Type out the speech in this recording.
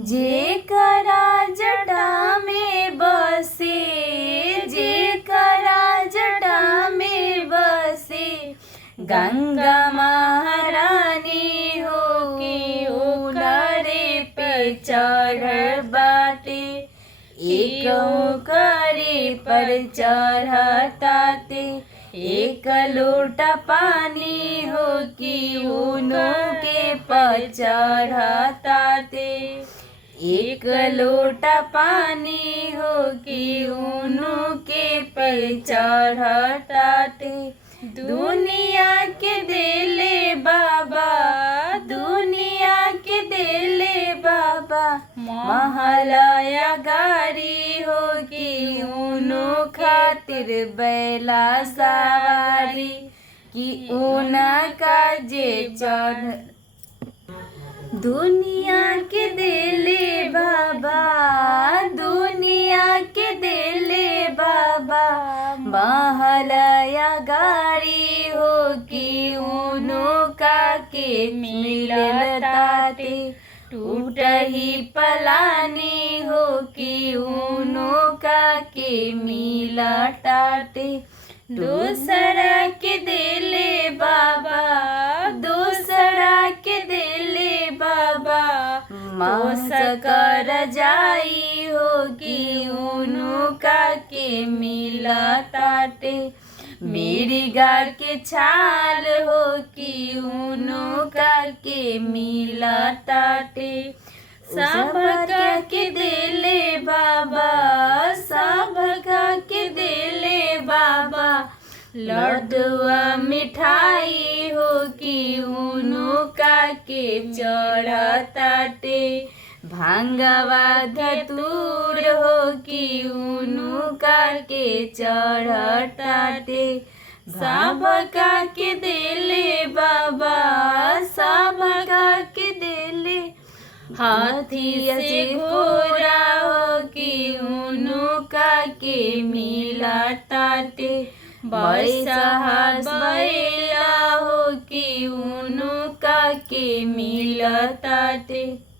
जेकरा जटा में बसे, जेकरा जटा में बसे, गंगा महारानी हो कि ओकरे पे चढ़ बाटे। एक ओकरे पर चढ़ताते, एक लोटा पानी हो कि उनो के पर चढ़ताते। एक लोटा पानी हो कि उनो के पर चढ़ताते। दुनिया के देले बाबा, दुनिया के देले बाबा, महलया गाड़ी हो कि उनो खातिर बैला सवारी, कि ऊना का जे चढ़। दुनिया के देले बाबा, दुनिया के देले बाबा, महलया गाड़ी हो कि उनो का के मिलताते। टूटही पलानी हो कि उनो का के मिलताते। दूसरा के देले बाबा, दूसरा के देले बाबा, मास कर जाई हो कि उनो का के मिलताते। मेरी गा के छाल हो कि उनो का के मिलताते। सबका के देले बाबा, सबका के देले बाबा, लड्डुआ मिठाई हो कि उनो का के चढ़ताते। भांगवा धतूर हो कि उनो का के चढ़ताते। सबका के देले बाबा, सबका के देले। हाथी से घोड़ा हो कि उनो का के मिलताते। बैसाहस बैला हो कि उनो का के मिलताते।